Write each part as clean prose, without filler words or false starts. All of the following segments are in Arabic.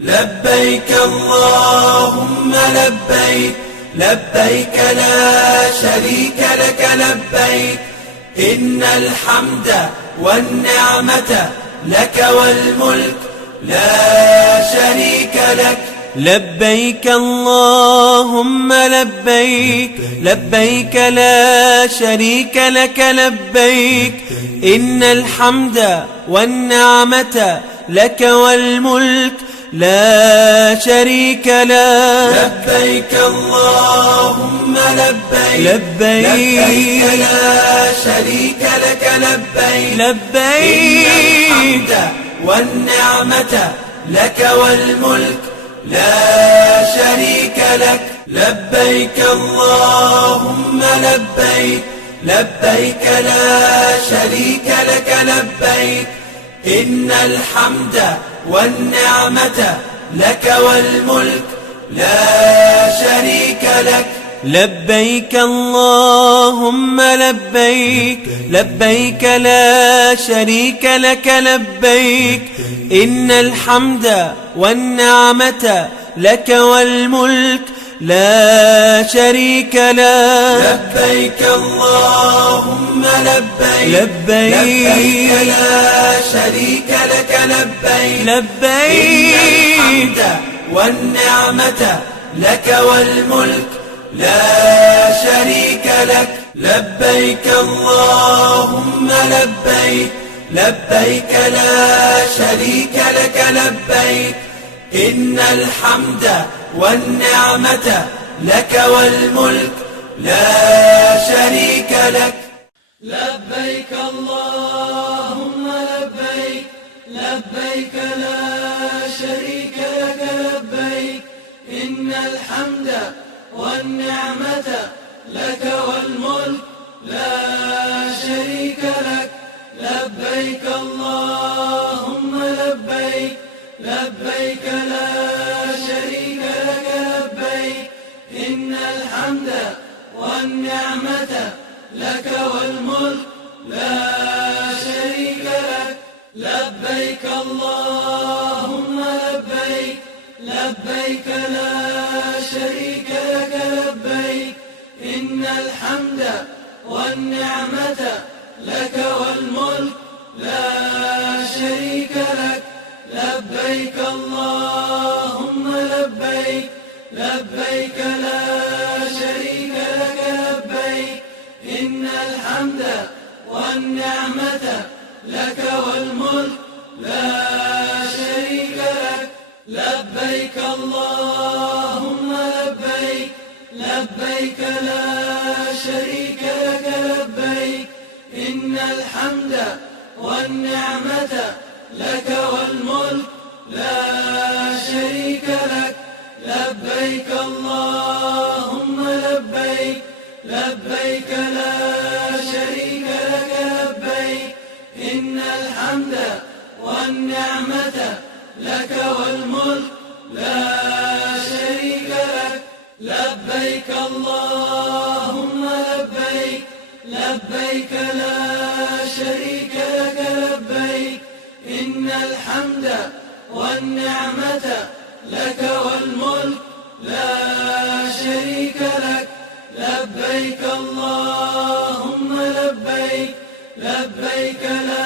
لبيك اللهم لبيك، لبيك لا شريك لك لبيك، إن الحمد والنعمة لك والملك لا شريك لك. لبيك اللهم لبيك، لبيك لا شريك لك لبيك، إن الحمد والنعمة لك والملك لا شريك لك. لبيك اللهم لبيك، لبيك لا شريك لك لبيك، لبيك إن الحمد والنعمة لك والملك لا شريك لك. لبيك اللهم لبيك، لبيك لا شريك لك لبيك، إن الحمد والنعمة لك والملك لا شريك لك. لبيك اللهم لبيك، لبيك لا شريك لك لبيك، إن الحمد والنعمة لك والملك لا شريك لك. لبيك اللهم لبيك، لبيك لا شريك لك لبيك، لبيك إن الحمد والنعمة لك والملك لا شريك لك. لبيك اللهم لبيك، لبيك لا شريك لك لبيك، إن الحمد والنعمة لك والملك لا شريك لك. لبيك اللهم لبيك، لبيك لا شريك لك لبيك، إن الحمد والنعمة لك والملك لا شريك لك. لبيك اللهم لبيك، لبيك لا شريك لك لبيك، إن الحمد والنعمة لك والملك لا شريك لك. لبيك اللهم لبيك، لبيك لا شريك لك لبيك، إن الحمد والنعمة لك والملك لا شريك لك. لبيك اللهم لبيك، لبيك لا شريك لك لبيك، إن الحمد والنعمة لك والملك لا شريك لك. لبيك اللهم لبيك، لبيك لا شريك لك لبيك، إن الحمد والنعمة لك والملك لا شريك لك. لبيك اللهم لبيك، لبيك لا شريك لك لبيك، إن الحمد والنعمة لك والملك لا شريك لك. لبيك اللهم لبيك، لبيك لا شريك لك لبيك، إن الحمد والنعمة لك والملك لا شريك لك. لبيك اللهم لبيك، لبيك لا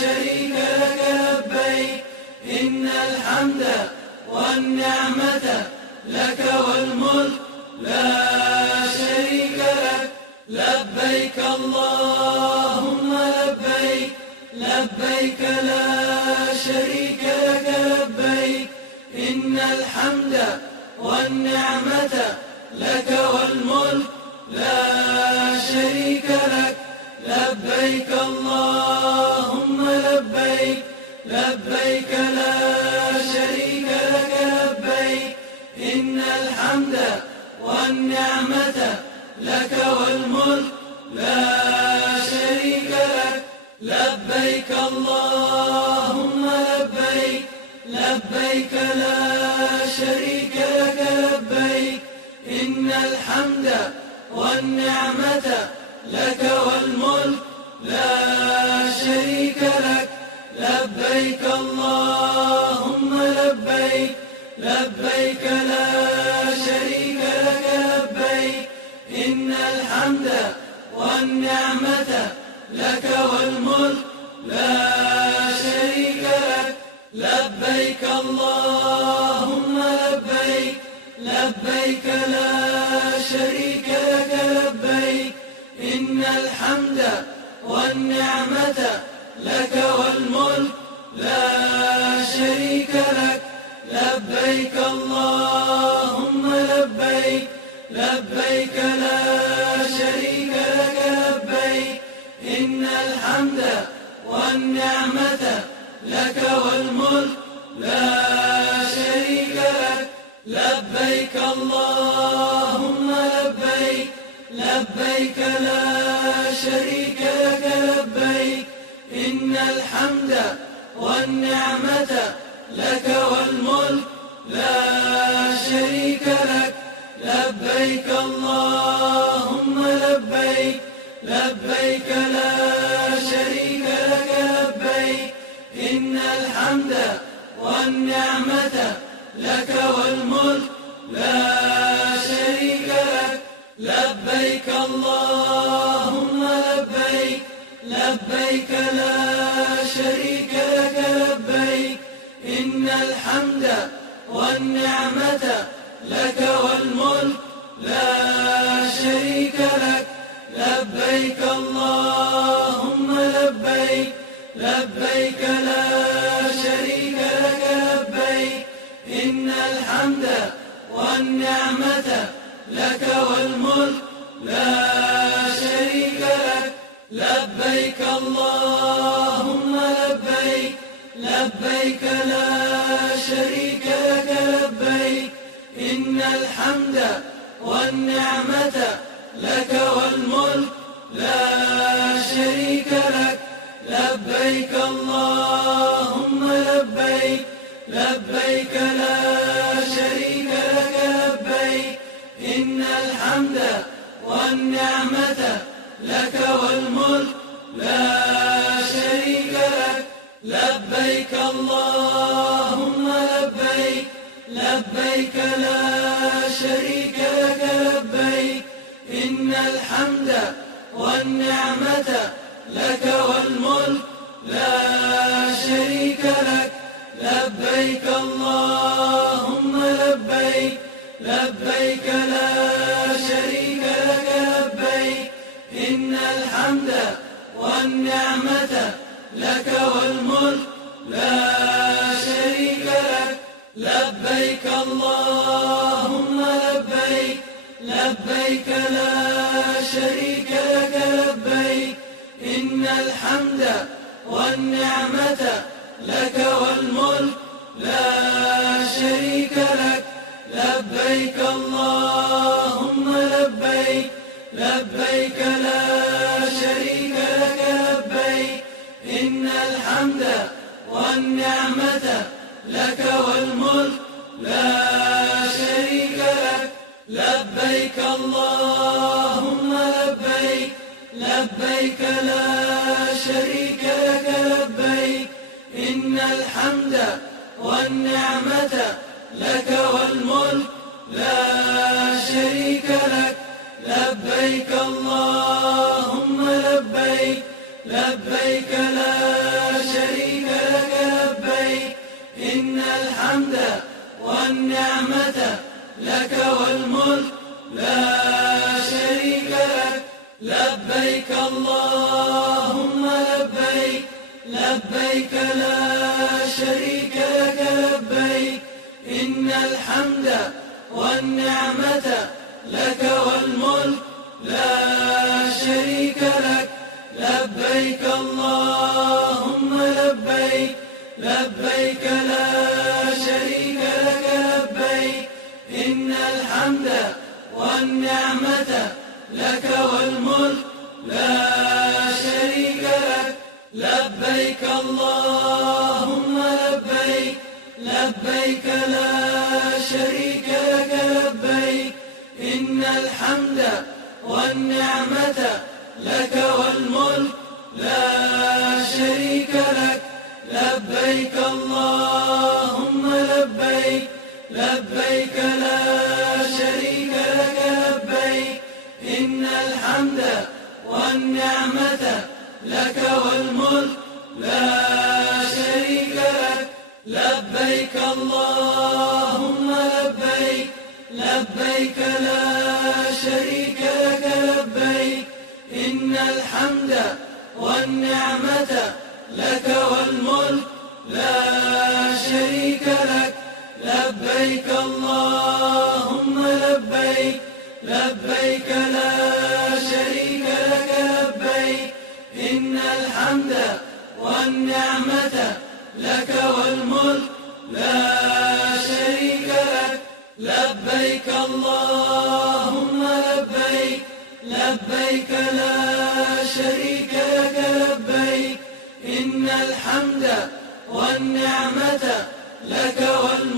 شريك لك لبيك، إن الحمد والنعمة لك والملك لا شريك لك. لبيك اللهم لبيك، لبيك لا شريك لك لبيك، إن الحمد والنعمة لك والملك لا شريك لك. لبيك اللهم لبيك، لبيك لا شريك لك لبيك، إن الحمد والنعمة لك والملك لا شريك لك. لبيك اللهم لبيك، لبيك لا شريك لك لبيك، إن الحمد والنعمة لك والملك لا شريك لك. لبيك اللهم لبيك، لبيك لبيك لا شريك لك لبيك إن الحمد والنعمة لك والملك لا شريك لك لبيك اللهم لبيك لبيك لا شريك لك لبيك إن الحمد والنعمة لك والملك لا شريك لك لبيك اللهم لبيك لبيك لا شريك لك لبيك إن الحمد والنعمة لك والملك لا شريك لك لبيك اللهم لبيك لبيك لا شريك لك لبيك إن الحمد والنعمة لك والملك لا شريك لك لبيك اللهم لبيك لبيك لا شريك لك لبيك إن الحمد والنعمة لك والملك لا شريك لك لبيك اللهم لبيك لبيك لا شريك لك لبيك إن الحمد والنعمة لك والملك لا شريك لك لبيك اللهم لبيك لبيك لا شريك لك لبيك إن الحمد والنعمة لك والملك لا شريك لك لبيك اللهم لبيك لبيك لا شريك لك لبيك إن الحمد والنعمة لك والملك لا شريك لك لبيك اللهم لبيك لبيك لا شريك لك لبيك إن الحمد والنعمة لك والملك لا شريك لك لبيك اللهم لبيك لبيك لا شريك لك لبيك إن الحمد والنعمة لك والملك لا شريك لك لبيك اللهم لبيك لبيك لا شريك لك لبيك إن الحمد والنعمة لك والملك لا شريك لك لبيك اللهم لبيك لبيك لا شريك لك لبيك إن الحمد والنعمة لك والملك لا شريك لك لبيك اللهم لبيك لبيك لا شريك لك لبيك إن الحمد والنعمة لك والملك لا شريك لك لبيك اللهم لبيك لبيك لا شريك لك لبيك إن الحمد والنعمة لك والملك لا شريك لك لبيك اللهم لبيك لبيك لا شريك لك لبيك إن الحمد والنعمة لك والملك لا شريك لك لبيك اللهم لبيك لبيك لا شريك لك لبيك إن الحمد والنعمة لك والملك لا شريك لك لبيك اللهم لبيك لبيك لا شريك لك لبيك إن الحمد والنعمة لك والملك لا شريك لك لبيك اللهم لبيك لبيك لا شريك لك لبيك إن الحمد والنعمة لك والملك لا شريك لك لبيك اللهم لبيك لبيك لبيك لا شريك لك لبيك إن الحمد والنعمة لك والملك لا شريك لك لبيك اللهم لبيك لبيك لا شريك لك لبيك إن الحمد والنعمة لك والملك لا شريك لك لبيك اللهم لبيك لبيك لا شريك لك لبيك إن الحمد والنعمة لك والملك لا شريك لك لبيك اللهم لبيك لبيك لا شريك لك لبيك إن الحمد والنعمة لك والملك